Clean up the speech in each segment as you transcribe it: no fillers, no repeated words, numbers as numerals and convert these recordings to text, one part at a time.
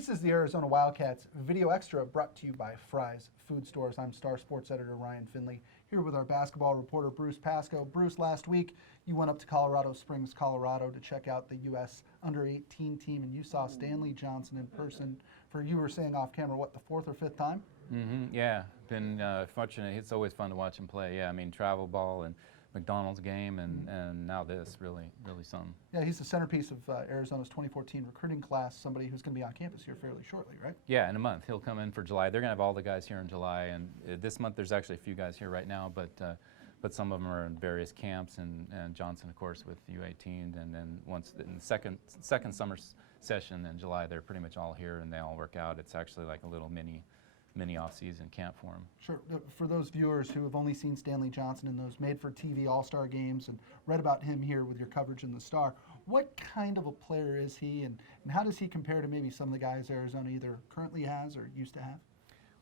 This is the Arizona Wildcats Video Extra brought to you by Fry's Food Stores. I'm Star Sports Editor Ryan Finley here with our basketball reporter Bruce Pascoe. Bruce, last week you went up to Colorado Springs, Colorado to check out the U.S. Under-18 team, and you saw Stanley Johnson in person for, you were saying off camera, what, the fourth or fifth time? Yeah, been fortunate. It's always fun to watch him play. Yeah, I mean, travel ball and McDonald's game and now this, really something. Yeah, he's the centerpiece of Arizona's 2014 recruiting class, somebody who's going to be on campus here fairly shortly, right? Yeah, in a month. He'll come in for July. They're going to have all the guys here in July, and this month there's actually a few guys here right now, but some of them are in various camps, and Johnson, of course, with U18, and then once in the second summer session in July, they're pretty much all here and they all work out. It's actually like a little mini off-season camp for him. Sure. For those viewers who have only seen Stanley Johnson in those made-for-TV All-Star games and read about him here with your coverage in the Star, what kind of a player is he, and how does he compare to maybe some of the guys Arizona either currently has or used to have?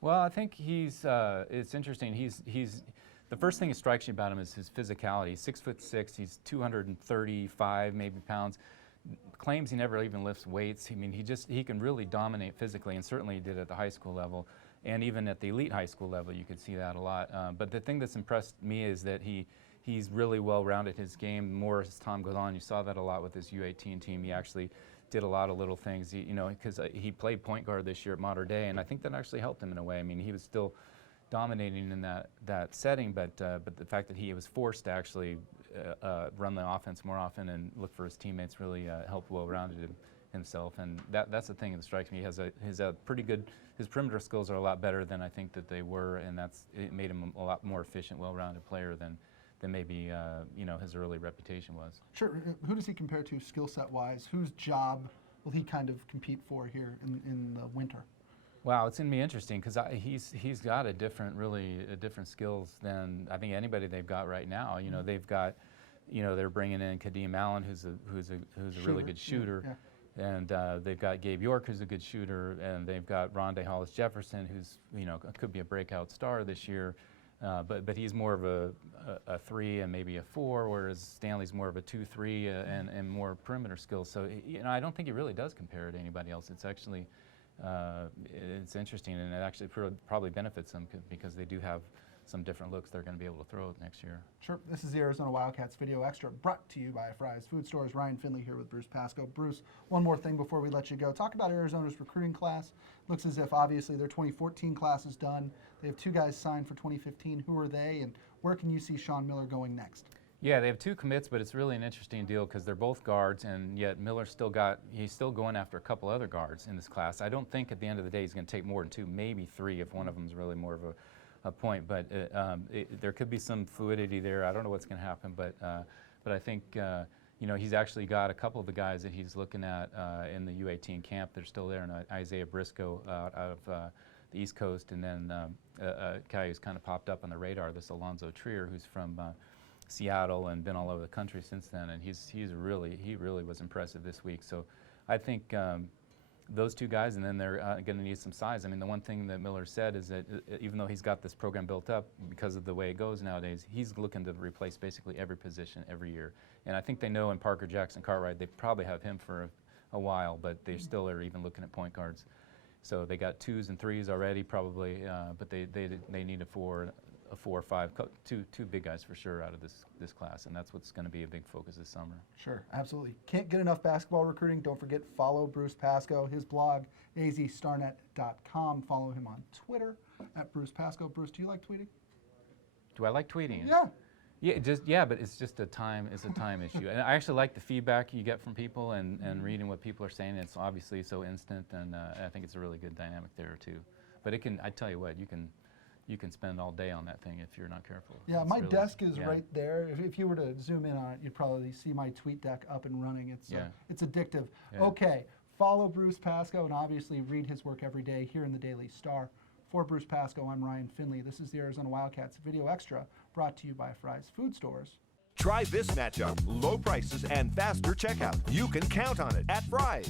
Well, I think he's it's interesting. He's the first thing that strikes you about him is his physicality. He's 6'6", he's 235 maybe pounds. Claims he never even lifts weights. I mean, he can really dominate physically, and certainly he did at the high school level. And even at the elite high school level, you could see that a lot. But the thing that's impressed me is that he's really well-rounded his game. More as time goes on, you saw that a lot with his U18 team. He actually did a lot of little things, because he played point guard this year at Mater Dei, and I think that actually helped him in a way. I mean, he was still dominating in that setting, but the fact that he was forced to actually run the offense more often and look for his teammates really helped well-rounded himself, and that's the thing that strikes me. He's a pretty good. His perimeter skills are a lot better than I think that they were, and it made him a lot more efficient, well-rounded player than maybe his early reputation was. Sure. Who does he compare to skill set wise? Whose job will he kind of compete for here in the winter? Wow, it's going to be interesting because he's got a different skills than I think anybody they've got right now. They've got, they're bringing in Kadeem Allen, who's a really good shooter. Yeah. And they've got Gabe York, who's a good shooter, and they've got Rondé Hollis-Jefferson, who's could be a breakout star this year, but he's more of a 3 and maybe a 4, whereas Stanley's more of a 2-3 and more perimeter skills. So I don't think he really does compare to anybody else. It's actually it's interesting, and it actually probably benefits them because they do have some different looks they're going to be able to throw next year. Sure. This is the Arizona Wildcats Video Extra brought to you by Fry's Food Stores. Ryan Finley here with Bruce Pascoe. Bruce, one more thing before we let you go. Talk about Arizona's recruiting class. Looks as if obviously their 2014 class is done. They have 2 guys signed for 2015. Who are they, and where can you see Sean Miller going next? Yeah, they have 2 commits, but it's really an interesting deal because they're both guards, and yet he's still going after a couple other guards in this class. I don't think at the end of the day he's going to take more than 2, maybe 3 if one of them is really more of a point, but there could be some fluidity there. I don't know what's going to happen, but I think he's actually got a couple of the guys that he's looking at in the U18 camp. They're still there, and Isaiah Briscoe out of the East Coast, and then a guy who's kind of popped up on the radar, this Alonzo Trier, who's from Seattle and been all over the country since then, and he really was impressive this week. So I think those 2 guys, and then they're going to need some size. I mean, the one thing that Miller said is that even though he's got this program built up because of the way it goes nowadays, he's looking to replace basically every position every year. And I think they know in Parker Jackson Cartwright, they probably have him for a while, but they still are even looking at point guards. So they got 2s and 3s already probably, but they need a 4 or 5, 2 big guys for sure out of this class, and that's what's going to be a big focus this summer. Sure, absolutely. Can't get enough basketball recruiting. Don't forget, follow Bruce Pascoe, his blog, azstarnet.com. Follow him on Twitter at Bruce Pascoe. Bruce, do you like tweeting? Do I like tweeting? Yeah. Yeah, but it's just a time issue. And I actually like the feedback you get from people and reading what people are saying. It's obviously so instant, and I think it's a really good dynamic there too. But I tell you what, you can spend all day on that thing if you're not careful. Yeah, my desk is right there. If you were to zoom in on it, you'd probably see my tweet deck up and running. It's addictive. Yeah. Okay, follow Bruce Pascoe and obviously read his work every day here in the Daily Star. For Bruce Pascoe, I'm Ryan Finley. This is the Arizona Wildcats Video Extra brought to you by Fry's Food Stores. Try this matchup. Low prices and faster checkout. You can count on it at Fry's.